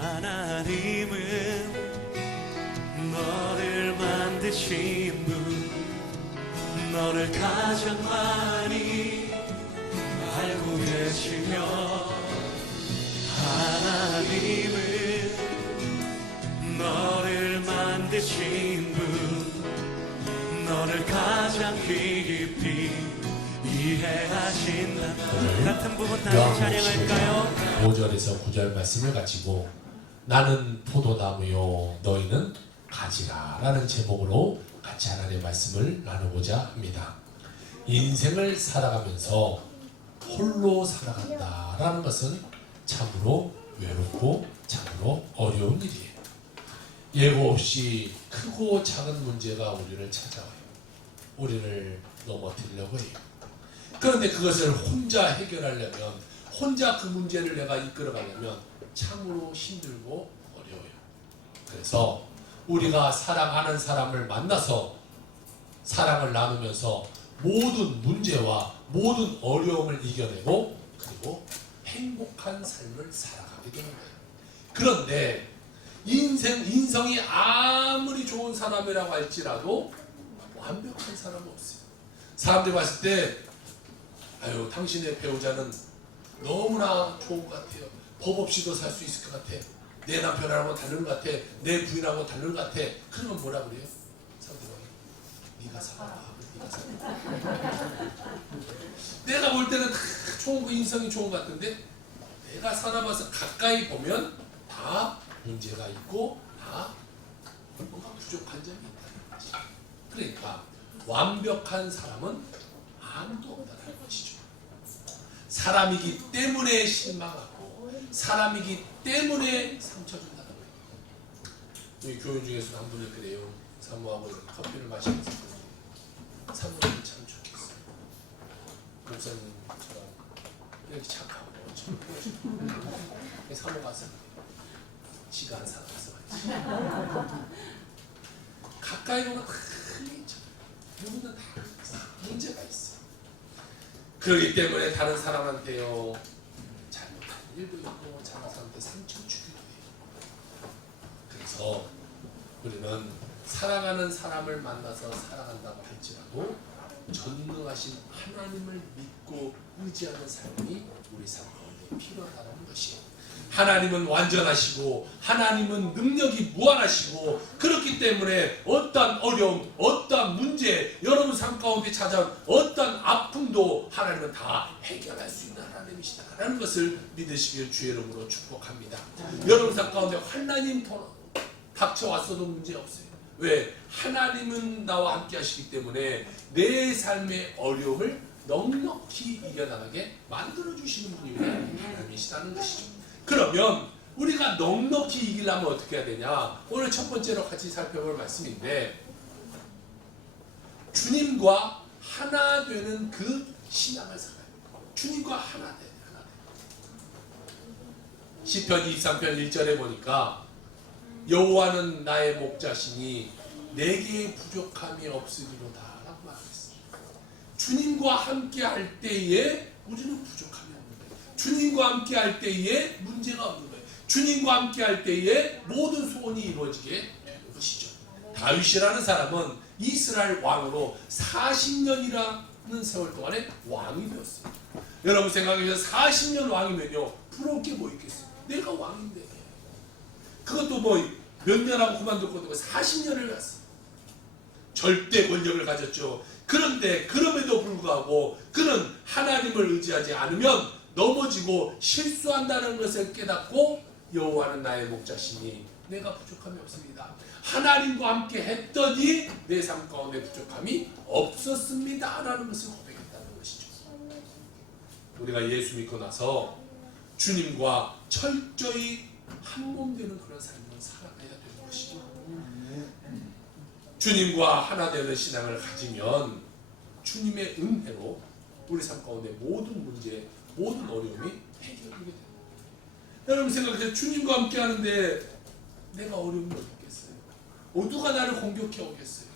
하나님은 너를 만드신 분, 너를 가장 많이 알고 계시며, 하나님은 너를 만드신 분, 너를 가장 깊이 이해하신다. 같은 부분 다시 찬양할까요? 5절에서 9절 말씀을 가지고 나는 포도나무요 너희는 가지라 라는 제목으로 같이 하나님의 말씀을 나누고자 합니다. 인생을 살아가면서 홀로 살아간다 라는 것은 참으로 외롭고 참으로 어려운 일이에요. 예고 없이 크고 작은 문제가 우리를 찾아와요. 우리를 넘어뜨리려고 해요. 그런데 그것을 혼자 해결하려면, 혼자 그 문제를 내가 이끌어가려면 참으로 힘들고 어려워요. 그래서 우리가 사랑하는 사람을 만나서 사랑을 나누면서 모든 문제와 모든 어려움을 이겨내고 그리고 행복한 삶을 살아가게 되는 거예요. 그런데 인성이 아무리 좋은 사람이라고 할지라도 완벽한 사람은 없어요. 사람들이 봤을 때 아유 당신의 배우자는 너무나 좋은 것 같아요. 법 없이도 살 수 있을 것 같아. 내 남편하고 다른 것 같아. 내 부인하고 다른 것 같아. 그러면 뭐라 그래요? 사람들이 네가 살아. 네가 살아. 내가 볼 때는 다 좋은 거, 인성이 좋은 것 같은데 내가 살아봐서 가까이 보면 다 문제가 있고 다 뭔가 부족한 점이 있다는 것이죠. 그러니까 완벽한 사람은 아무도 없다는 것이죠. 사람이기 때문에 실망하고 사람이기 때문에 상처 준다는 거예요. 우리 교인 중에서 한 분이 그래요. 사모하고 커피를 마시면서 사모님 참 좋겠어요. 목사님처럼 이렇게 착하고 사모가 서 지가 안 살아서 가까이 보면 크게 있죠. 누구는 다 문제가 있어요. 그렇기 때문에 다른 사람한테요 잘못한 일도 있고 다른 사람한테 상처 주기도 해요. 그래서 우리는 사랑하는 사람을 만나서 살아간다고 할지라도 전능하신 하나님을 믿고 의지하는 삶이 우리 삶 가운데 필요하다는 것이에요. 하나님은 완전하시고 하나님은 능력이 무한하시고 그렇기 때문에 어떠한 어려움, 어떠한 문제, 여러분 삶 가운데 찾아온 어떠한 아픔도 하나님은 다 해결할 수 있는 하나님이시다라는 것을 믿으시길 주의 이름으로 축복합니다. 여러분 삶 가운데 환난이 닥쳐왔어도 문제 없어요. 왜? 하나님은 나와 함께 하시기 때문에 내 삶의 어려움을 넉넉히 이겨나가게 만들어주시는 분이 하나님이시다는 것이죠. 그러면 우리가 넉넉히 이기려면 어떻게 해야 되냐? 오늘 첫 번째로 같이 살펴볼 말씀인데 주님과 하나 되는 그 신앙을 살아요. 주님과 하나 돼. 시편 23편 1절에 보니까 여호와는 나의 목자시니 내게 부족함이 없으리로다 라고 말했습니다. 주님과 함께 할 때에 우리는 부족함이 없는 거예요. 주님과 함께 할 때에 문제가 없는 거예요. 주님과 함께 할 때에 모든 소원이 이루어지게 되는 것이죠. 다윗이라는 사람은 이스라엘 왕으로 40년이라는 세월 동안에 왕이 되었어요. 여러분 생각해보세요. 40년 왕이면요 부러울 게 뭐 있겠어요. 내가 왕인데 그것도 뭐 몇 년하고 그만둘 것도 40년을 갔어. 절대 권력을 가졌죠. 그런데 그럼에도 불구하고 그는 하나님을 의지하지 않으면 넘어지고 실수한다는 것을 깨닫고 여호와는 나의 목자시니 내가 부족함이 없습니다. 하나님과 함께 했더니 내 삶 가운데 부족함이 없었습니다 라는 것을 고백했다는 것이죠. 우리가 예수 믿고 나서 주님과 철저히 한 몸 되는 그런 삶을 살아가야 되는 것이죠. 주님과 하나 되는 신앙을 가지면 주님의 은혜로 우리 삶 가운데 모든 문제, 모든 어려움이 해결되게 됩니다. 여러분 생각해요. 주님과 함께 하는데 내가 어려움이 어디 있겠어요? 누가 나를 공격해 오겠어요?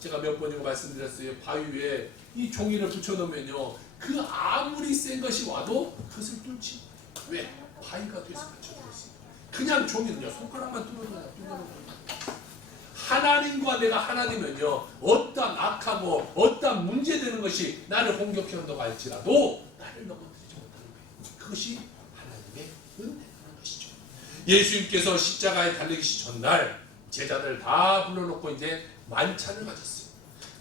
제가 몇 번이고 말씀드렸어요. 바위 위에 이 종이를 붙여놓으면요 그 아무리 센 것이 와도 그것을 뚫지. 왜? 바위가 돼서 갇혀져 있어요. 그냥 종이는요 손가락만 뚫어놔요. 하나님과 내가 하나님은요 어떠한 악하고 어떠한 문제되는 것이 나를 공격해 온다고 할지라도 나를 넘어뜨리지 못하는 거예요. 그것이 하나님의 은혜라는 것이죠. 예수님께서 십자가에 달리기 전날 제자들 다 불러놓고 이제 만찬을 가졌어요.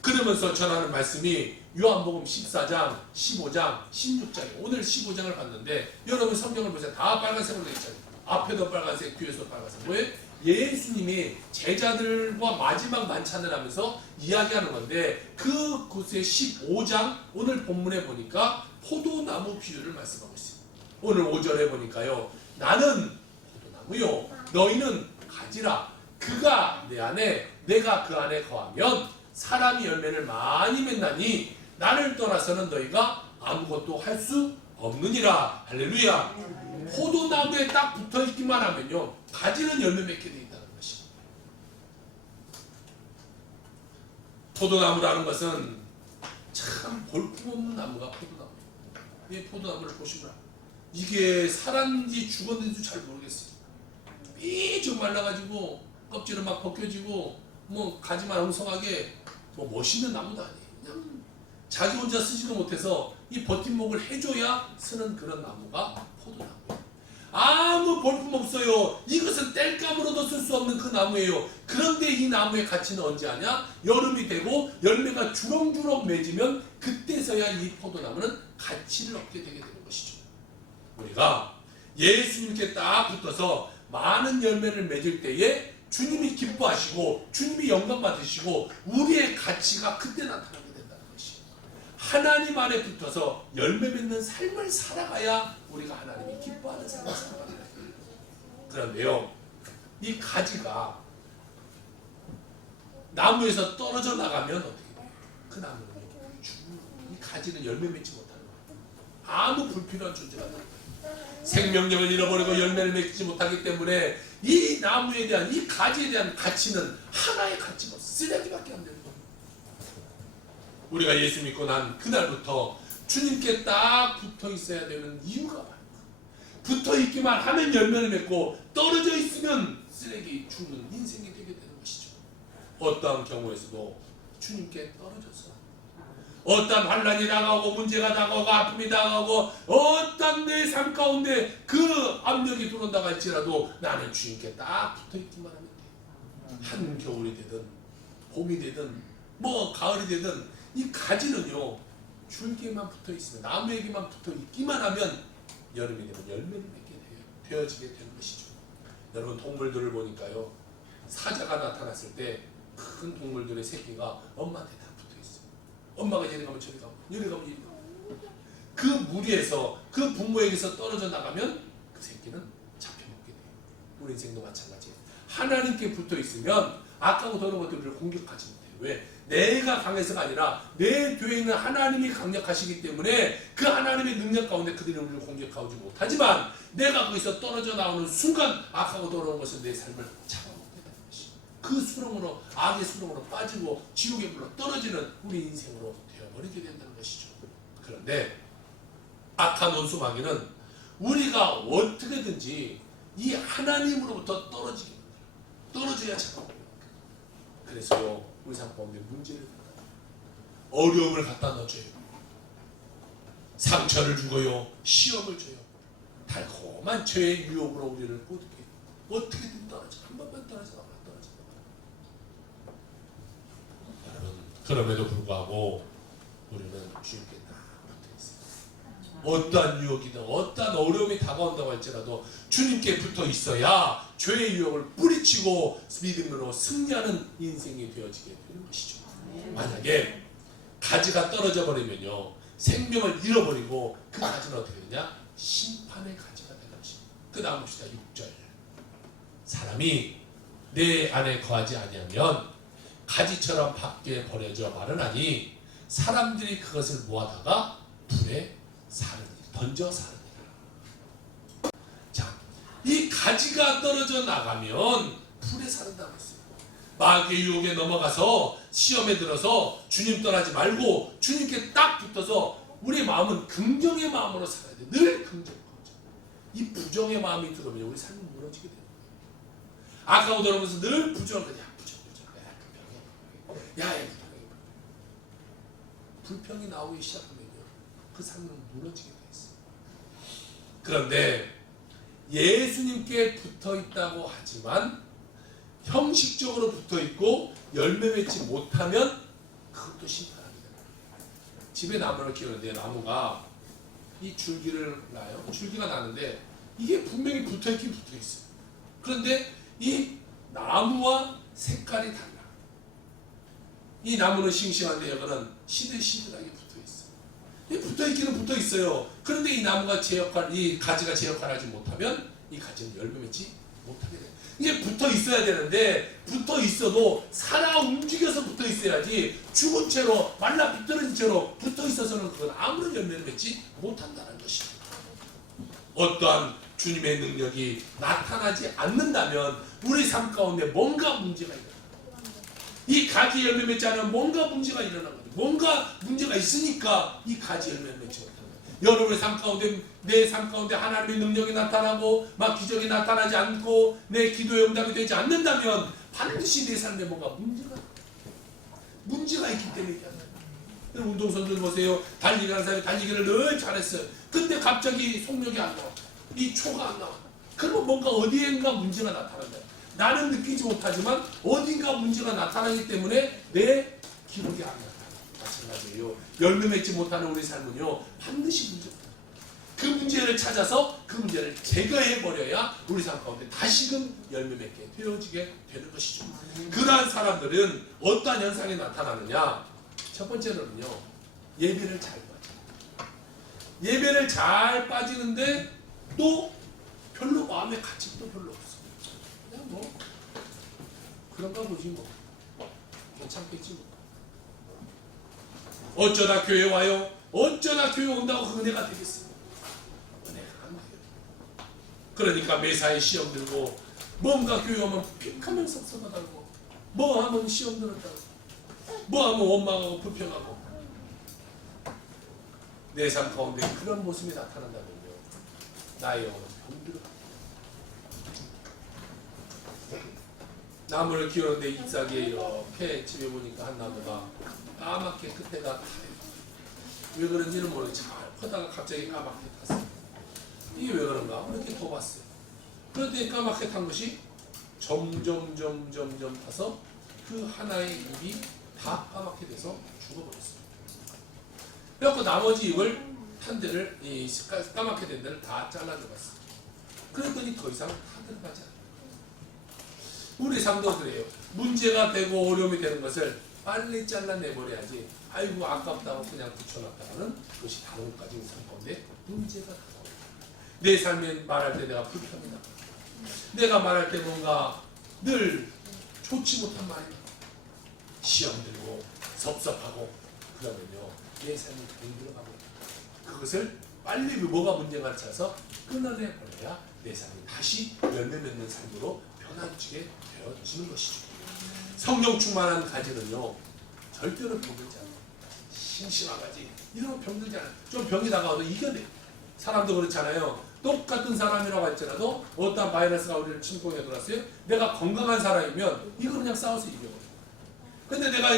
그러면서 전하는 말씀이 요한복음 14장, 15장, 16장이에요. 오늘 15장을 봤는데 여러분 성경을 보세요. 다 빨간색으로 되어 있잖아요. 앞에도 빨간색, 뒤에도 빨간색. 왜? 예수님이 제자들과 마지막 만찬을 하면서 이야기하는 건데 그곳의 15장 오늘 본문에 보니까 포도나무 비유를 말씀하고 있어요. 오늘 5절에 보니까요. 나는 포도나무요 너희는 가지라. 그가 내 안에 내가 그 안에 거하면 사람이 열매를 많이 맺나니 나를 떠나서는 너희가 아무것도 할 수 없느니라. 할렐루야. 포도나무에 딱 붙어있기만 하면요 가지는 열매 맺게 되어 있다는 것이. 포도나무라는 것은 참 볼품없는 나무가 포도나무. 이 포도나무를 보시면 이게 살았는지 죽었는지 잘 모르겠어요. 삐쭉 말라가지고 껍질은 막 벗겨지고 뭐 가지만 엉성하게 뭐 멋있는 나무도 아니에요. 그냥 자기 혼자 쓰지도 못해서 이 버팀목을 해줘야 쓰는 그런 나무가 포도나무예요. 아무 볼품 없어요. 이것은 땔감으로도 쓸 수 없는 그 나무예요. 그런데 이 나무의 가치는 언제 하냐? 여름이 되고 열매가 주렁주렁 맺으면 그때서야 이 포도나무는 가치를 얻게 되게 되는 것이죠. 우리가 예수님께 딱 붙어서 많은 열매를 맺을 때에 주님이 기뻐하시고 주님이 영광 받으시고 우리의 가치가 그때 나타나게 된다는 것이. 하나님 안에 붙어서 열매 맺는 삶을 살아가야 우리가 하나님이 기뻐하는 삶을 살아가는 거예요. 그런데요 이 가지가 나무에서 떨어져 나가면 어떻게 돼요? 그 나무는 이 가지는 열매 맺지 못하는 거예요. 아무 불필요한 존재가 되는 거예요. 생명력을 잃어버리고 열매를 맺지 못하기 때문에 이 나무에 대한 이 가지에 대한 가치는 하나의 가치가 쓰레기밖에 안 되는 거예요. 우리가 예수 믿고 난 그날부터 주님께 딱 붙어 있어야 되는 이유가 많아요. 붙어 있기만 하면 열매를 맺고 떨어져 있으면 쓰레기 죽는 인생이 되게 되는 것이죠. 어떠한 경우에서도 주님께 떨어져서 어떤 환난이 다가오고 문제가 다가오고 아픔이 다가오고 어떤 내 삶 가운데 그 압력이 들어온다고 할지라도 나는 주님께 딱 붙어있기만 하면 돼. 한겨울이 되든 봄이 되든 뭐 가을이 되든 이 가지는요 줄기에만 붙어있으면 나무에게만 붙어있기만 하면 여름이 되면 열매를 맺게 되어지게 되는 것이죠. 여러분 동물들을 보니까요 사자가 나타났을 때 큰 동물들의 새끼가 엄마한테 다 붙어있어요. 엄마가 이리 가면 저리 가고 이리 가면 이리 가고 그 무리에서 그 부모에게서 떨어져 나가면 그 새끼는 잡혀먹게 돼요. 우리 인생도 마찬가지예요. 하나님께 붙어있으면 악하고 더러운 것들을 공격하지 못해요. 왜? 내가 강해서가 아니라 내 뒤에 있는 하나님이 강력하시기 때문에 그 하나님의 능력 가운데 그들이 우리를 공격하지 못하지만 내가 거기서 떨어져 나오는 순간 악하고 더러운 것은 내 삶을 잡아먹게 되는 것이. 그 수렁으로 악의 수렁으로 빠지고 지옥의 물로 떨어지는 우리 인생으로 되어버리게 된다는 것이죠. 그런데 악한 원수 마귀는 우리가 어떻게든지 이 하나님으로부터 떨어지게 만들어요. 떨어져야 잡아먹어요. 그래서요 우리 삶 가운데 문제를 갖다 어려움을 갖다 넣어줘요. 상처를 주고요 시험을 줘요. 달콤한 죄의 유혹으로 우리를 꼬드게 어떻게든 떨어져 한 번만 떨어져 나가 떨어져 나가. 여러분 그럼에도 불구하고 우리는 주님께 딱 붙어있어요. 어떠한 유혹이든 어떠한 어려움이 다가온다고 할지라도 주님께 붙어 있어야 죄의 유혹을 뿌리치고 믿음으로 승리하는 인생이 되어지게 되는 것이죠. 만약에 가지가 떨어져 버리면요 생명을 잃어버리고 그 가지는 어떻게 되냐? 심판의 가지가 되는 것입니다. 그 다음 봅시다. 6절 사람이 내 안에 거하지 아니하면 가지처럼 밖에 버려져 마르나니 사람들이 그것을 모아다가 불에 던져 사르니라. 자, 이 가지가 떨어져 나가면 불에 사른다고 했어요. 마귀의 유혹에 넘어가서 시험에 들어서 주님 떠나지 말고 주님께 딱 붙어서 우리 마음은 긍정의 마음으로 살아야 돼. 늘 긍정. 이 부정의 마음이 들어오면 우리 삶이 무너지게 돼요. 아까도 들어오면서 늘 부정을 그냥 부정. 야, 불평이 나오기 시작하면요, 그 삶은 무너지게 돼 있어요. 그런데 예수님께 붙어 있다고 하지만 형식적으로 붙어 있고 열매 맺지 못하면 그것도 심판합니다. 집에 나무를 키우는데 나무가 이 줄기를 나요. 줄기가 나는데 이게 분명히 붙어 있긴 붙어 있어요. 그런데 이 나무와 색깔이 달라. 이 나무는 싱싱한데 이거는 시들시들하게 붙어 있어요. 붙어 있기는 붙어 있어요. 그런데 이 나무가 제 역할, 이 가지가 제 역할을 하지 못하면 이 가지는 열매 맺지 못하게 돼요. 이게 붙어 있어야 되는데 붙어 있어도 살아 움직여서 붙어 있어야지 죽은 채로 말라 비틀어진 채로 붙어 있어서는 그건 아무런 열매를 맺지 못한다는 것이죠. 어떠한 주님의 능력이 나타나지 않는다면 우리 삶 가운데 뭔가 문제가 있다. 이 가지 열매 맺지 않으면 뭔가 문제가 일어난 거죠. 뭔가 문제가 있으니까 이 가지 열매를 맺지 못하는 거예요. 여러분의 삶 가운데, 내 삶 가운데 하나님의 능력이 나타나고 막 기적이 나타나지 않고 내 기도의 응답이 되지 않는다면 반드시 내 삶에 뭔가 문제가 있기 때문이야. 운동선수들 보세요. 달리기하는 사람이 달리기를 늘 잘했어요. 근데 갑자기 속력이 안 나와. 이 초가 안 나와. 그러면 뭔가 어디엔가 문제가 나타난다. 나는 느끼지 못하지만 어딘가 문제가 나타나기 때문에 내 기록이 안 나타나. 마찬가지예요. 열매 맺지 못하는 우리 삶은요, 반드시 문제다. 그 문제를 찾아서 그 문제를 제거해 버려야 우리 삶 가운데 다시금 열매 맺게 되어지게 되는 것이죠. 그러한 사람들은 어떠한 현상이 나타나느냐? 첫 번째로는요, 예배를 잘 빠져. 예배를 잘 빠지는데 또 별로 마음의 가책도 별로 없어. 그냥 뭐 그런가 보지 뭐. 괜찮겠지 뭐. 어쩌다 교회 와요? 어쩌다 교회 온다고 그 은혜가 되겠어? 은혜가 안 돼요. 그러니까 매사에 시험 들고 뭔가 교회 오면 픽하면 섭섭하다고, 뭐 하면 시험 들었다고, 뭐 하면 원망하고 불평하고. 내 삶 가운데 그런 모습이 나타난다면요, 나의 영혼은 병들어. 나무를 키우는데 잎사귀에 이렇게 집에 보니까 한 나무가 까맣게 끝에가 타요. 왜 그런지는 모르겠지만 잘 커다가 갑자기 까맣게 탔어요. 이게 왜 그런가? 이렇게 더 봤어요. 그런데 까맣게 탄 것이 점점 타서 그 하나의 잎이 다 까맣게 돼서 죽어버렸어요. 그래서 나머지 잎을 탄 데를, 이 까맣게 된 데를 다 잘라들어갔어요. 그랬더니 더 이상 타들어가지 않아요. 우리 삶도 그래요. 문제가 되고 어려움이 되는 것을 빨리 잘라내버려야지, 아이고 아깝다고 그냥 붙여놨다가는 그것이 다른 것까지 우리 삶 가운데 문제가 다가옵니다. 내 삶에 말할 때 내가 불평이 나고, 내가 말할 때 뭔가 늘 좋지 못한 말이 나고, 시험 들고 섭섭하고, 그러면요 내 삶이 병들어가고, 그것을 빨리 뭐가 문제가 찾아서 끊어내버려야 내 삶이 다시 열매 맺는 삶으로 변화지게 되어지는 것이죠. 성령 충만한 가지는요, 절대로 병들지 않아요. 심심한 가지, 이런 거 병들지 않아요. 좀 병이 다가와도 이겨내. 사람도 그렇잖아요. 똑같은 사람이라고 할지라도 어떤 바이러스가 우리를 침공해 들어왔어요. 내가 건강한 사람이면 이거 그냥 싸워서 이겨버려요. 근데 내가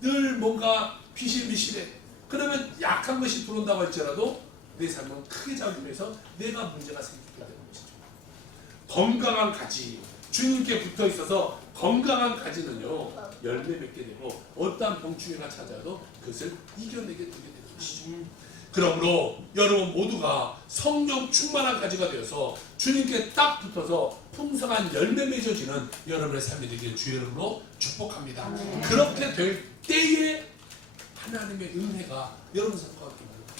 늘 뭔가 비실비실해. 그러면 약한 것이 들어온다고 할지라도 내 삶은 크게 작용해서 내가 문제가 생기게 되는 것이죠. 건강한 가지, 주님께 붙어 있어서 건강한 가지는요, 열매 맺게 되고 어떠한 병충해가 찾아도 그것을 이겨내게 되게 되는 것이죠. 그러므로 여러분 모두가 성령 충만한 가지가 되어서 주님께 딱 붙어서 풍성한 열매 맺어지는 여러분의 삶이 되기를 주의 이름으로 축복합니다. 그렇게 될 때에 하나님의 은혜가 여러분 삶 가운데 임합니다.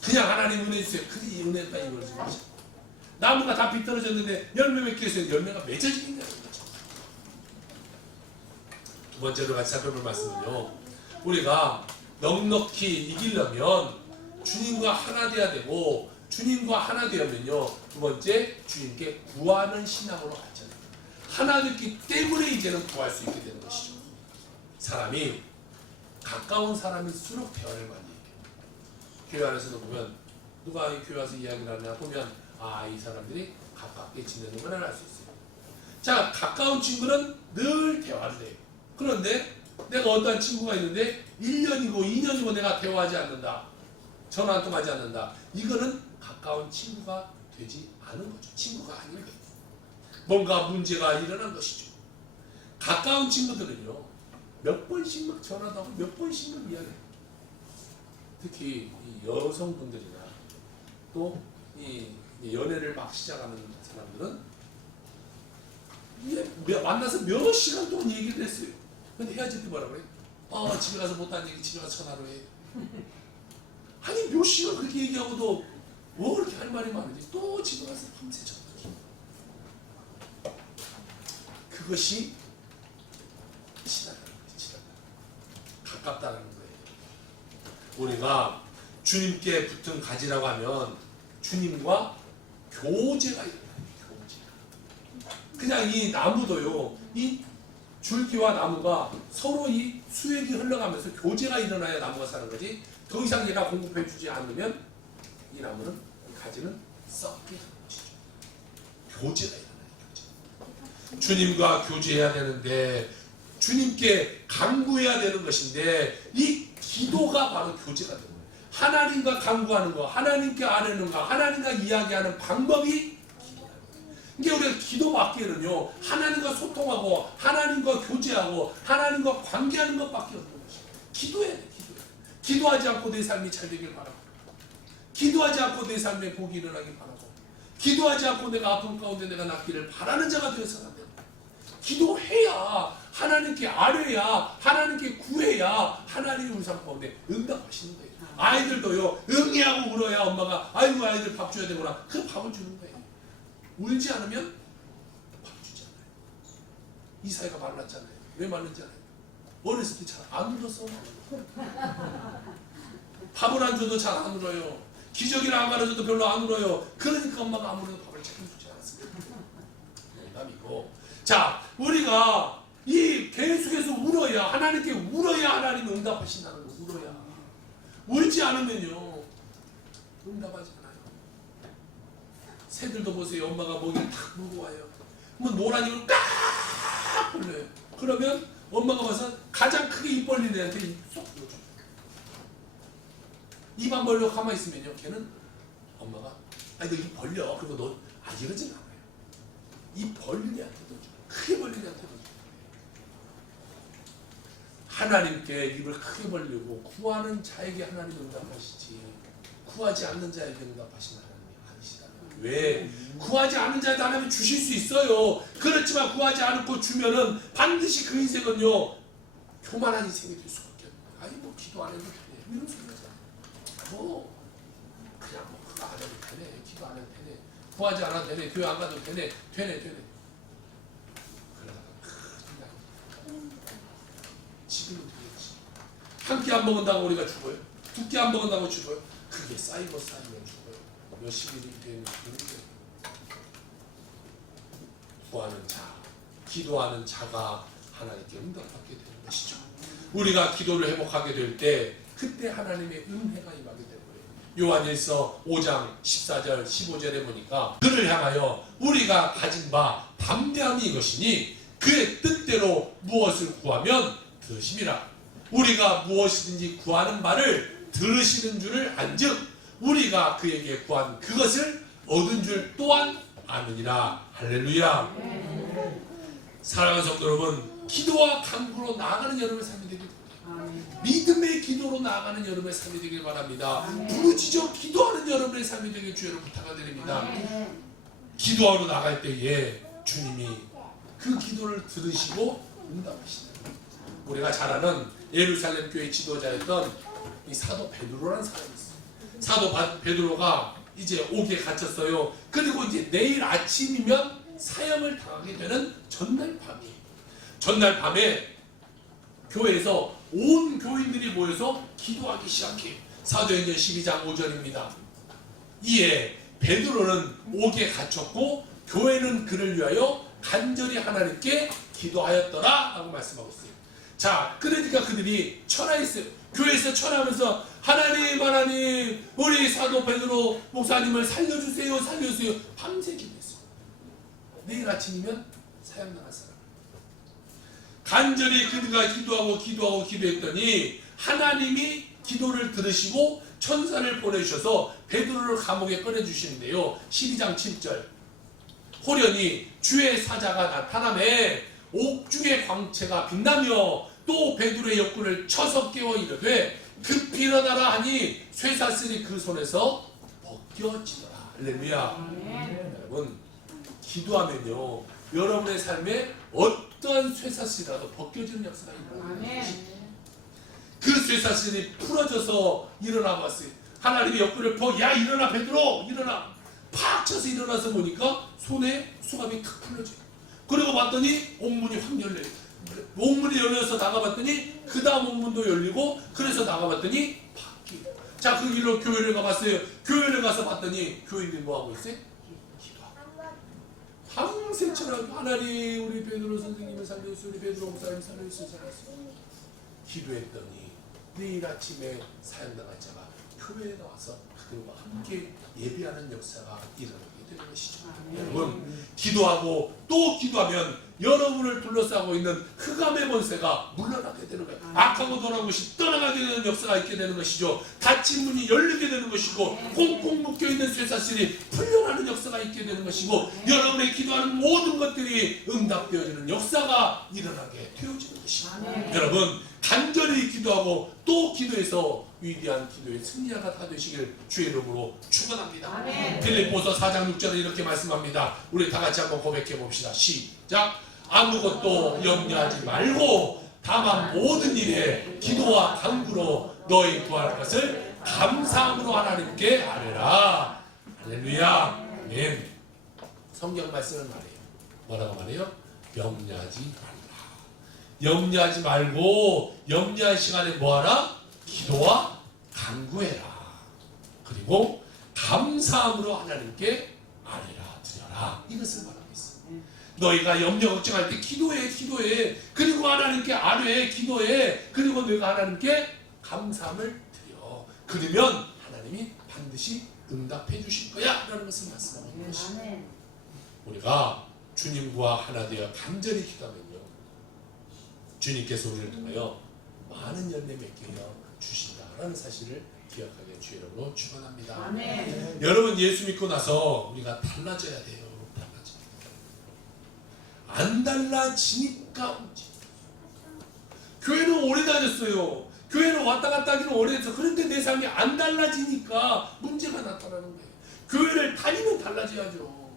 그냥 하나님 은혜 주세요. 그게 이 은혜가 이루어지는 것이죠. 나무가 다 비떨어졌는데 열매 맺기 위해서 열매가 맺어지는 거죠. 두 번째로 같이 살펴볼 말씀은요, 우리가 넉넉히 이기려면 주님과 하나 되어야 되고, 주님과 하나 되면요, 두 번째 주님께 구하는 신앙으로 발전해요. 하나 됐기 때문에 이제는 구할 수 있게 되는 것이죠. 사람이 가까운 사람일수록 대화를 많이 해요. 교회 안에서도 보면 누가 이 교회 와서 이야기를 하냐 보면 이 사람들이 가깝게 지내는구나 알 수 있어요. 자, 가까운 친구는 늘 대화를 해요. 그런데 내가 어떤 친구가 있는데 1년이고 2년이고 내가 대화하지 않는다. 전화 한 통 하지 않는다. 이거는 가까운 친구가 되지 않은 거죠. 친구가 아닌 거예요. 뭔가 문제가 일어난 것이죠. 가까운 친구들은요, 몇 번씩 막 전화도 하고 몇 번씩 막 이야기해요. 특히 이 여성분들이나 또 이 연애를 막 시작하는 사람들은 만나서 몇 시간 동안 얘기를 했어요. 근데 헤어질 때 뭐라 그래? 집에 가서 못한 얘기 집에 가서 전화로 해. 아니 몇 시간 그렇게 얘기하고도 뭐 그렇게 할 말이 많은지 또 집에 가서 밤새 전화를 해. 그것이 친하다는 거예요. 친하다. 가깝다는 거예요. 우리가 주님께 붙은 가지라고 하면 주님과 교제가 일어나요. 교제. 그냥 이 나무도요. 이 줄기와 나무가 서로 이 수액이 흘러가면서 교제가 일어나야 나무가 사는 거지. 더 이상 얘가 공급해 주지 않으면 이 나무는, 이 가지는 썩게 되는 것이죠. 교제가 일어나요. 교제. 주님과 교제해야 되는데 주님께 간구해야 되는 것인데 이 기도가 바로 교제가 되는 거예요. 하나님과 간구하는 거, 하나님께 아뢰는 거, 하나님과 이야기하는 방법이 기도라는 거예요. 그러니까 우리가 기도받기에는요, 하나님과 소통하고 하나님과 교제하고 하나님과 관계하는 것밖에 없는 것이에요. 기도해야 돼. 기도하지 않고 내 삶이 잘 되길 바라고, 기도하지 않고 내 삶에 복이 일어나길 바라고, 기도하지 않고 내가 아픔 가운데 내가 낫기를 바라는 자가 되어서는 안 된다. 기도해야, 하나님께 아뢰야, 하나님께 구해야 하나님이 우리 삶 가운데 응답하시는 거예요. 아이들도요, 응애하고 울어야 엄마가 아이고 아이들 밥 줘야 되구나, 그 밥을 주는 거예요. 울지 않으면 밥 주지 않아요. 이 사이가 말랐잖아요. 왜 말랐잖아요? 어렸을 때 잘 안 울었어. 밥을 안 줘도 잘 안 울어요. 기저귀를 안 갈아줘도 별로 안 울어요. 그러니까 엄마가 아무래도 밥을 챙겨주지 않았습니다. 농담이고. 자, 우리가 이 계속해서 울어야, 하나님께 울어야 하나님이 응답하신다는 거. 울어야. 울지 않으면요, 응답하지 않아요. 새들도 보세요. 엄마가 먹이를 탁 물고 와요. 그러면 노란 입을 깍 벌려요. 그러면 엄마가 와서 가장 크게 입 벌린 애한테 쏙 넣어줘요. 입 안 벌려 가만히 있으면요, 걔는 엄마가 너 입 벌려. 그리고 너 이러진 않아요. 입 벌린 애한테 넣어줘요. 크게 벌린 애한테 넣어줘요. 하나님께 입을 크게 벌리고 구하는 자에게 하나님 응답하시지, 구하지 않는 자에게 응답하시는 하나님이 아니시다면. 왜? 구하지 않는 자에게 하나님이 주실 수 있어요. 그렇지만 구하지 않고 주면은 반드시 그 인생은요, 교만한 인생이 될 수밖에 없어요. 뭐 기도 안 해도 되네, 이런 소리 하잖아. 그냥 그거 안 해도 되네, 기도 안 해도 되네, 구하지 않아도 되네, 교회 안 가도 되네. 지금은 되겠지. 한 끼 안 먹은다고 우리가 죽어요? 두 끼 안 먹은다고 죽어요? 그게 쌓이면 죽어요. 몇십 일이 되는 거예요. 구하는 자, 기도하는 자가 하나님께 응답받게 되는 것이죠. 우리가 기도를 회복하게 될 때 그때 하나님의 은혜가 임하게 되는 거예요. 요한일서 5장 14절 15절에 보니까 그를 향하여 우리가 가진 바 담대함이 이것이니 그의 뜻대로 무엇을 구하면 들으심이라. 우리가 무엇이든지 구하는 바를 들으시는 줄을 안즉 우리가 그에게 구한 그것을 얻은 줄 또한 아느니라. 할렐루야. 사랑하는 성도 여러분, 기도와 간구로 나아가는 여러분의 삶이 되길 바랍니다. 믿음의 기도로 나아가는 여러분의 삶이 되길 바랍니다. 부르짖어 기도하는 여러분의 삶이 되길 주여로 부탁을 드립니다. 기도하러 나갈 때에 주님이 그 기도를 들으시고 응답하신다. 우리가 잘 아는 예루살렘 교회 지도자였던 이 사도 베드로라는 사람이 있어요. 사도 베드로가 이제 옥에 갇혔어요. 그리고 이제 내일 아침이면 사형을 당하게 되는 전날 밤에 교회에서 온 교인들이 모여서 기도하기 시작해. 사도행전 12장 5절입니다. 이에 베드로는 옥에 갇혔고 교회는 그를 위하여 간절히 하나님께 기도하였더라 라고 말씀하고 있어요. 자, 그러니까 그들이 철회했어요. 교회에서 철회하면서 하나님 우리 사도 베드로 목사님을 살려주세요 밤새 기도했어요. 내일 아침이면 사형당할 사람. 간절히 그가 기도했더니 하나님이 기도를 들으시고 천사를 보내주셔서 베드로를 감옥에 꺼내주시는데요. 12장 7절 호련히 주의 사자가 나타나매 옥중의 광채가 빛나며 또 베드로의 옆구리를 쳐서 깨워 이르되 급히 일어나라 하니 쇠사슬이 그 손에서 벗겨지더라. 할렐루야. 여러분 기도하면요 여러분의 삶에 어떠한 쇠사슬이라도 벗겨지는 역사가 일어나는 것입니다. 그 쇠사슬이 풀어져서 일어나봤어요. 하나님이 옆구리를 야 일어나 베드로 일어나 팍 쳐서 일어나서 보니까 손에 수갑이 탁 풀려져요. 그리고 봤더니 옥문이 확 열려요. 옥문이 열려서 나가봤더니 그 다음 옥문도 열리고 그래서 나가봤더니 바뀌어요. 자, 그 길로 교회를 가봤어요. 교회를 가서 봤더니 교인들이 뭐하고 있어요? 기도하고 밤새처럼 하나님 우리 베드로 선생님을 살려주세요. 우리 베드로 목사님 살려주세요. 기도했더니 내일 아침에 사형당한 자가 교회에 나와서 그들과 함께 예배하는 역사가 일어나게 되는 것이죠. 여러분 기도하고 또 기도하면 여러분을 둘러싸고 있는 흑암의 권세가 물러나게 되는 거예요. 악하고 돌아온 것이 떠나가게 되는 역사가 있게 되는 것이죠. 닫힌 문이 열리게 되는 것이고 꽁꽁 묶여있는 쇠사슬이 풀려나는 역사가 있게 되는 것이고 여러분의 기도하는 모든 것들이 응답되어지는 역사가 일어나게 되어지는 것입니다. 여러분 간절히 기도하고 또 기도해서 위대한 기도의 승리자가 다 되시길 주의 이름으로 축원합니다. 빌립보서 4장 6절에 이렇게 말씀합니다. 우리 다 같이 한번 고백해 봅시다. 시작. 아무것도 염려하지 말고 다만 모든 일에 기도와 간구로 너희 구할 것을 감사함으로 하나님께 아뢰라. 할렐루야. 아멘. 성경 말씀을 말해요. 뭐라고 말해요? 염려하지 말라. 염려하지 말고 염려할 시간에 뭐하라? 기도와 간구해라. 그리고 감사함으로 하나님께 아뢰라 드려라. 이것을 말하고 있어요. 너희가 염려 걱정할 때 기도해. 그리고 하나님께 아뢰, 기도해. 그리고 너희가 하나님께 감사함을 드려. 그러면 하나님이 반드시 응답해 주실 거야 라는 것을 말씀하는 것입니다. 우리가 주님과 하나 되어 간절히 기도하면요 주님께서 우리를 통하여 많은 열매 맺게 해 주신다라는 사실을 기억하게 주의 이름으로 축원합니다. 여러분 예수 믿고 나서 우리가 달라져야 돼요. 안 달라지니까 교회는 오래 다녔어요. 교회는 왔다 갔다 하기는 오래돼서 그런데 내 삶이 안 달라지니까 문제가 나타나는 거예요. 교회를 다니면 달라져야죠.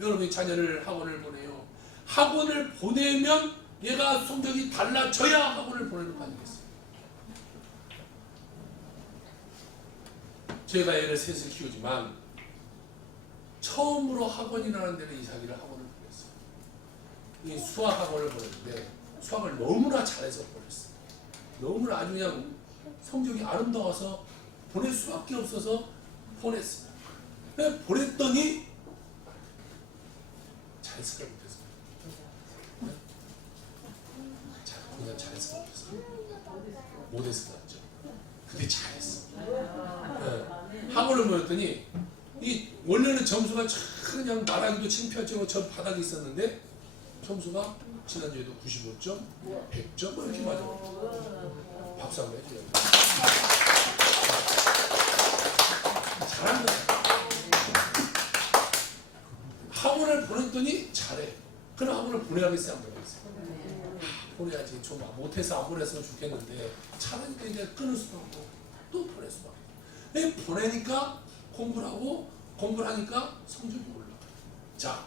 여러분이 자녀를 학원을 보내요. 학원을 보내면 얘가 성격이 달라져야 학원을 보내는 거 아니겠어요? 제가 애를 셋을 키우지만 처음으로 학원이라는 데는 이삭이를 학원을 보냈어요. 이 수학 학원을 보냈는데 수학을 너무나 잘해서 보냈어요. 너무나 아주 그냥 성적이 아름다워서 보낼 수밖에 없어서 보냈어요. 보냈더니 잘했을까 못했어요. 그냥 잘했을까 못했어요. 못했을 것 같죠. 근데 잘했어. 학원을 보냈더니 이 원래는 점수가 그냥 말하기도 창피하죠. 저 바닥에 있었는데 점수가 지난주에도 95점, 100점 뭐 이렇게 맞아. 박수 한번 해줘요. 잘한다. 학원을 보냈더니 잘해. 그럼 학원을 보내야겠어요, 안 보내야겠어요? 보내야지. 좀 못해서 안 보냈으면 좋겠는데 잘하니까 이제 끊을 수도 없고 또 보낼 수도 없고. 보내니까 공부를 하고 공부를 하니까 성적이 올라가요. 자,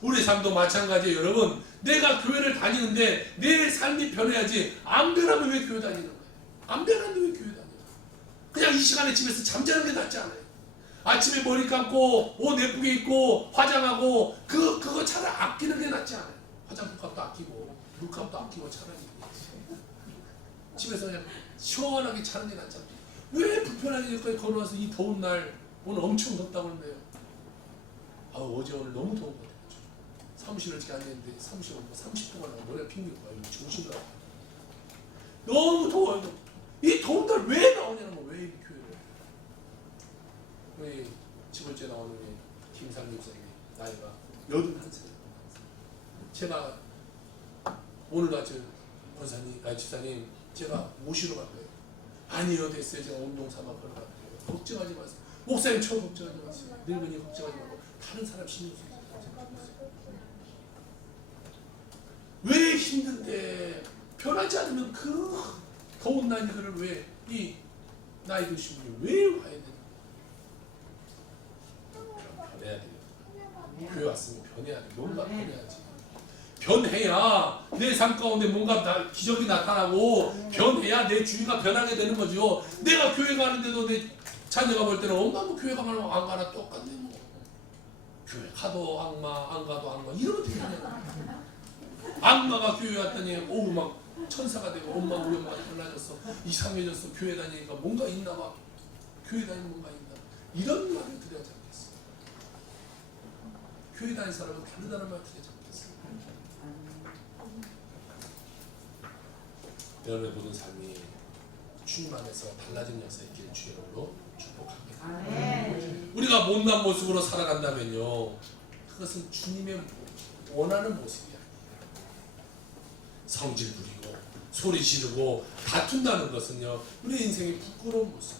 우리 삶도 마찬가지예요. 여러분, 내가 교회를 다니는데 내 삶이 변해야지. 안 변하면 왜 교회 다니는 거예요? 안 변하는데 왜 교회 다니는 거예요? 그냥 이 시간에 집에서 잠자는 게 낫지 않아요? 아침에 머리 감고 옷 예쁘게 입고 화장하고 그거 차라리 아끼는 게 낫지 않아요? 화장품 값도 아끼고 물값도 아끼고 차라리 집에서 그냥 시원하게 자는 게 낫지 않아요? 왜 불편하게 여기까지 걸어와서 이 더운 날 오늘 엄청 덥다고 그러는데요? 어제 오늘 너무 더운 것 같아요. 사무실을 이렇게 앉았는데 사무실 오고 30분간 머리가 핑계고 정신이 나요. 너무 더워요. 이 더운 날 왜 나오냐는 거예요. 왜 이 교회를? 우리 지불제 나오는 우리 김상립 선생님 나이가 81살. 제가 오늘 아침 권사님, 집사님 제가 모시러 갈 거예요. 아니요, 됐어요. 제가 운동 삼아 걸어갈게요. 걱정하지 마세요. 목사님 저 걱정하지 마세요. 늙은이 걱정하지 말고 다른 사람 신경 쓰지 마세요. 왜 힘든데 변하지 않으면 그 더운 날 이거를 왜 이 나이 드신 분이 왜 와야 되나? 그럼 변해야 돼요. 교회 왔으면 변해야 돼. 뭔가 변해야지. 변해야 내 삶 가운데 뭔가 기적이 나타나고 변해야 내 주위가 변하게 되는 거죠. 내가 교회 가는데도 내 자녀가 볼 때는 엄마 뭐 교회 가면 안 가나 똑같네 뭐. 교회 가도 악마 안 가도 악마 이러면 되겠냐. 악마가 교회 왔더니 오우 막 천사가 되고 엄마 우리 엄마가 달라졌어 이상해졌어 교회 다니니까 뭔가 있나 봐. 교회 다니면 뭔가 있나 이런 말을 드려야지 않겠어. 교회 다니는 사람은 다르다는 말 드려야지 않겠어. 여러분의 모든 삶이 주님 안에서 달라진 역사 있기를 주의 이름으로 축복합니다. 우리가 못난 모습으로 살아간다면요 그것은 주님의 원하는 모습이 아니에요. 성질 부리고 소리 지르고 다툰다는 것은요 우리 인생의 부끄러운 모습.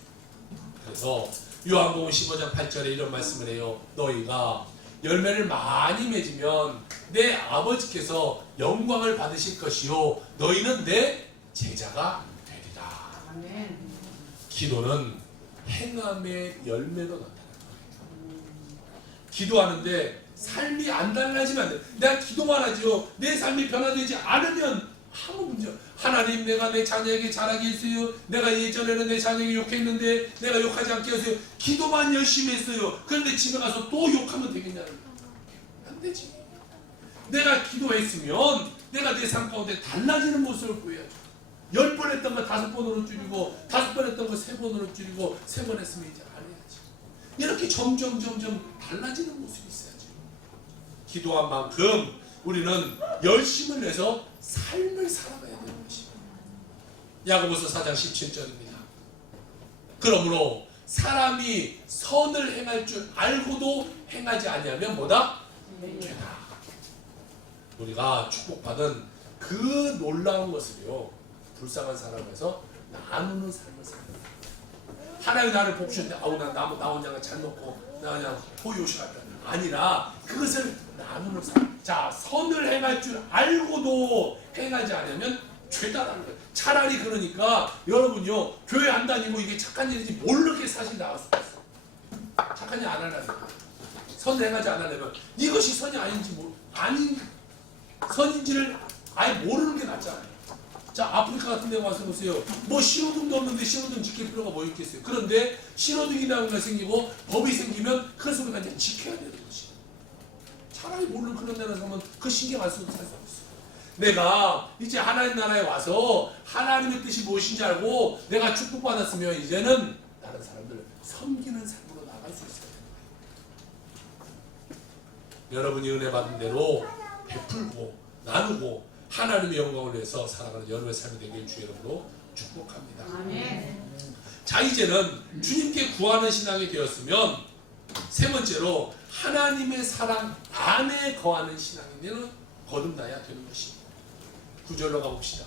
그래서 요한복음 15장 8절에 이런 말씀을 해요. 너희가 열매를 많이 맺으면 내 아버지께서 영광을 받으실 것이요 너희는 내 제자가 되리라. 아멘. 기도는 행함의 열매로 나타나는 거예요. 기도하는데 삶이 안 달라지면 안 돼. 내가 기도만 하죠. 내 삶이 변화되지 않으면 아무 문제 없어요. 하나님 내가 내 자녀에게 잘하게 했어요. 내가 예전에는 내 자녀에게 욕했는데 내가 욕하지 않게 했어요. 기도만 열심히 했어요. 그런데 집에 가서 또 욕하면 되겠냐는 안 되지. 내가 기도했으면 내가 내 삶 가운데 달라지는 모습을 보여야죠. 10번 했던 거 5번으로 줄이고 5번 했던 거 3번으로 줄이고 3번 했으면 이제 안 해야지. 이렇게 점점 달라지는 모습이 있어야죠. 기도한 만큼 우리는 열심을 내서 삶을 살아가야 되는 것입니다. 야고보서 4장 17절입니다. 그러므로 사람이 선을 행할 줄 알고도 행하지 아니하면 뭐다? 죄다. 우리가 축복받은 그 놀라운 것을요 불쌍한 사람에서 나누는 삶을 살아요. 하나님 나를 복주는데 아우 나 혼자 잘 먹고 나 그냥 포유시 같다 아니라 그것을 나누는 삶. 자 선을 행할 줄 알고도 행하지 않으면 죄다라는 거예요. 차라리 그러니까 여러분요 교회 안 다니고 이게 착한 일인지 모르게 사실 나갈 수 있어요. 착한 일 안 하려면 선을 행하지 않으려면 이것이 선이 아닌지 아닌 선인지를 아예 모르는 게 낫잖아요. 자 아프리카 같은 데 와서 보세요. 뭐 신호등도 없는데 신호등 지킬 필요가 뭐 있겠어요. 그런데 신호등이라는 게 생기고 법이 생기면 그래서 우리가 이제 지켜야 되는 것이. 차라리 모르는 그런 데로 가면 그 신경 안 써도 살 수 없어. 내가 이제 하나님 나라에 와서 하나님의 뜻이 무엇인지 알고 내가 축복받았으면 이제는 다른 사람들을 섬기는 삶으로 나갈 수 있어요. 여러분이 은혜 받은 대로 베풀고 나누고 하나님의 영광을 위해서 살아가는 여러분의 삶이 되길 주의 이름으로 축복합니다. 아멘. 자 이제는 주님께 구하는 신앙이 되었으면 세 번째로 하나님의 사랑 안에 거하는 신앙이 거듭나야 되는 것입니다. 9절로 가봅시다.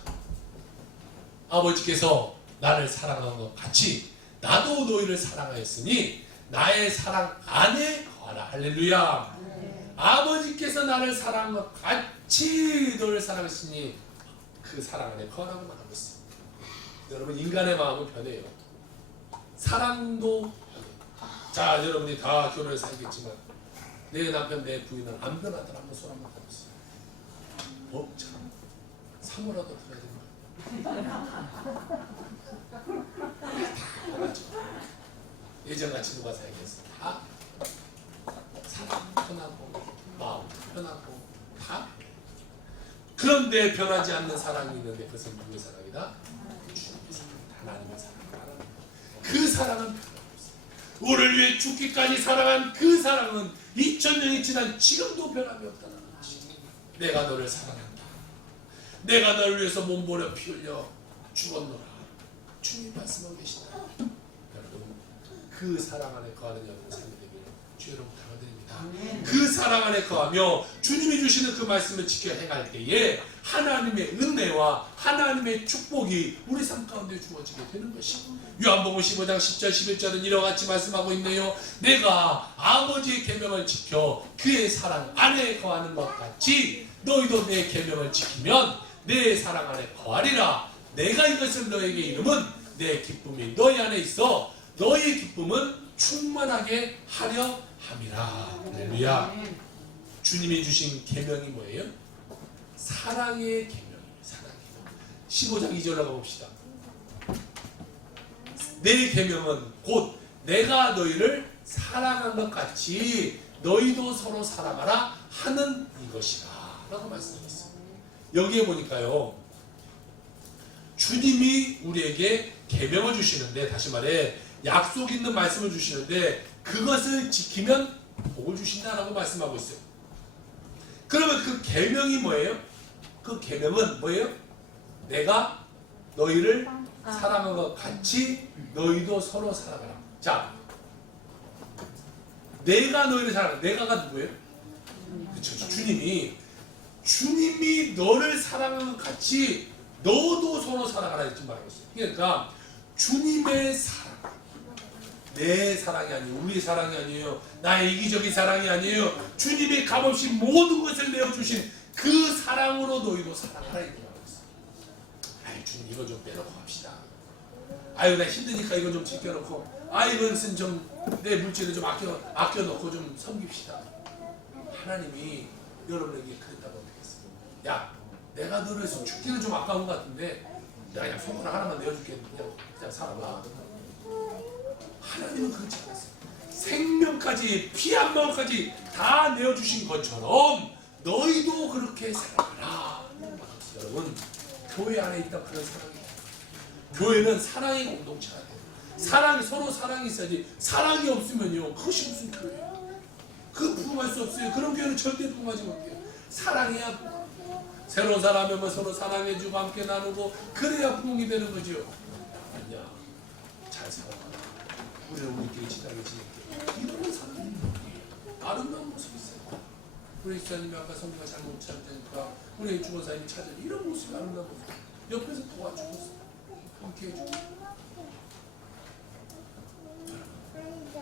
아버지께서 나를 사랑한 것 같이 나도 너희를 사랑하였으니 나의 사랑 안에 거하라. 할렐루야. 아버지께서 나를 사랑한 것 같이 너를 사랑했으니 그 사랑 안에 거하라고 말하고 있습니다. 여러분 인간의 마음은 변해요. 사랑도 변해요. 자 여러분이 다 결혼해서 살겠지만 내 남편 내 부인은 안 변하더라. 한번 손 한번 들어보세요. 참 사모라도 들어야 되는 거야. 다 변하죠. 예전같이 누가 살겠어. 다 사랑 편하고 마음 편하고 다. 그런데 변하지 않는 사랑이 있는데 그것은 누구의 사랑이다? 주님의 사랑이다. 하나님의 사랑이다. 그 사랑은 변함없어요. 우리를 위해 죽기까지 사랑한 그 사랑은 2000년이 지난 지금도 변함이 없다는 것이. 내가 너를 사랑한다. 내가 너를 위해서 몸부려 피 흘려 죽었노라. 주님 말씀하고 계시다. 여러분 그 사랑 안에 거하는 여러분 살게 되면 주 여러분 당드립니다. 그 사랑 안에 거하며 주님이 주시는 그 말씀을 지켜 행할 때에 하나님의 은혜와 하나님의 축복이 우리 삶 가운데 주어지게 되는 것이고, 요한복음 15장 10절 11절은 이와 같이 말씀하고 있네요. 내가 아버지의 계명을 지켜 그의 사랑 안에 거하는 것 같이 너희도 내 계명을 지키면 내 사랑 안에 거하리라. 내가 이것을 너에게 이름은 내 기쁨이 너희 안에 있어 너희의 기쁨은 충만하게 하려 함이라. 할렐루야. 주님이 주신 계명이 뭐예요? 사랑의 계명이에요. 사랑의 계명. 15장 2절 나가봅시다. 내 계명은 곧 내가 너희를 사랑한 것 같이 너희도 서로 사랑하라 하는 이것이라 라고 말씀하셨어요. 여기에 보니까요, 주님이 우리에게 계명을 주시는데, 다시 말해 약속 있는 말씀을 주시는데 그것을 지키면 복을 주신다라고 말씀하고 있어요. 그러면 그 계명이 뭐예요? 그 계명은 뭐예요? 내가 너희를 사랑한 것 같이 너희도 서로 사랑하라. 자, 내가 너희를 사랑하라. 내가가 누구예요? 그렇죠. 주님이 너를 사랑한 것 같이 너도 서로 사랑하라 이렇게 말하고 있어요. 그러니까 주님의 사랑, 내 사랑이 아니에요. 우리 사랑이 아니에요. 나의 이기적인 사랑이 아니에요. 주님이 값없이 모든 것을 내어주신 그 사랑으로 너희도 사랑하라 이렇게 말하고 있어요. 아이 주님 이거 좀 빼놓고 갑시다. 아유 나 힘드니까 이거 좀 지켜놓고, 아 이것은 좀 내 물질을 좀 아껴놓고 좀 섬깁시다. 하나님이 여러분에게 그랬다고 하겠어요. 야 내가 너를 위해서 죽기는 좀 아까운 것 같은데 내가 그냥 손가락 하나만 내어줄게. 그냥 살아봐. 하나님은 그렇지 않았어요. 생명까지 피 한 방울까지 다 내어주신 것처럼 너희도 그렇게 살아가라. 여러분 교회 안에 있던 그런 사랑이에요. 교회는 사랑의 공동체가 돼요. 사랑이, 서로 사랑이 있어야지. 사랑이 없으면요 그것이 무슨 교회예요. 그 부흥할 수 없어요. 그런 교회는 절대 부흥하지 못해요. 사랑해야 부흥. 새로운 사람이면 서로 사랑해주고 함께 나누고 그래야 부흥이 되는 거죠. 아니야 잘 살아가. 우리는 우리끼리 친하게 지낼게. 이런 사람이 아름다운 모습이 있어요. 우리 집사님이 아까 성경가 잘못 찾으니까 우리 주원사님이 찾은 이런 모습이 아름다운 모습. 옆에서 도와주고 함께 해주고.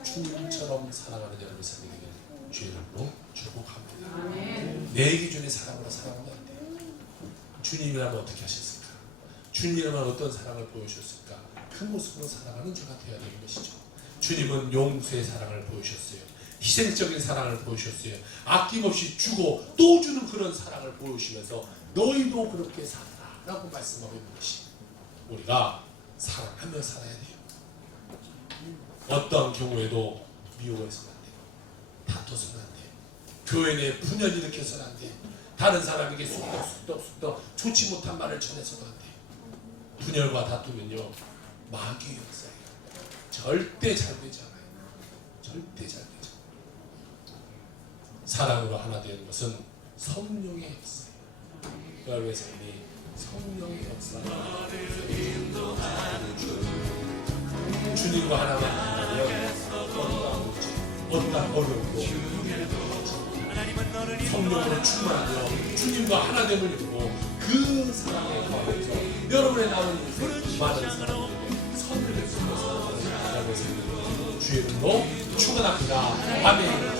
주님처럼 사랑하는 여러분이 살게 되길 주의 이름으로 축복합니다. 내 기준의 사랑으로 사랑하면 안 돼요. 주님이라면 어떻게 하셨을까? 주님이라면 어떤 사랑을 보여주셨을까? 그 모습으로 사랑하는 자가 되어야 되는 것이죠. 주님은 용서의 사랑을 보여주셨어요. 희생적인 사랑을 보여주셨어요. 아낌없이 주고 또 주는 그런 사랑을 보여주시면서 너희도 그렇게 살아라 라고 말씀하고 있는 것이, 우리가 사랑하며 살아야 돼요. 어떤 경우에도 미워해서는 안 돼요. 다퉈서는 안 돼요. 교회 내에 분열 일으켜서는 안 돼요. 다른 사람에게 쑥덕 좋지 못한 말을 전해서는 안 돼요. 분열과 다투면요 마귀의 역사예요. 절대 잘 되지 않아요. 절대 잘 되지 않아요. 사랑으로 하나 되는 것은 성령의 역사예요. 여러분의 삶이 성령의 역사예요. 주님과 하나만 하면 어떠한 어려움도 성령으로 충만하며 주님과 하나됨을 이루고 그 사랑에 거하면서 여러분의 남은 인생 많은 사람들에게 선을 베풀면서 여러분의 삶을 주의 이름으로 축원합니다. 아멘.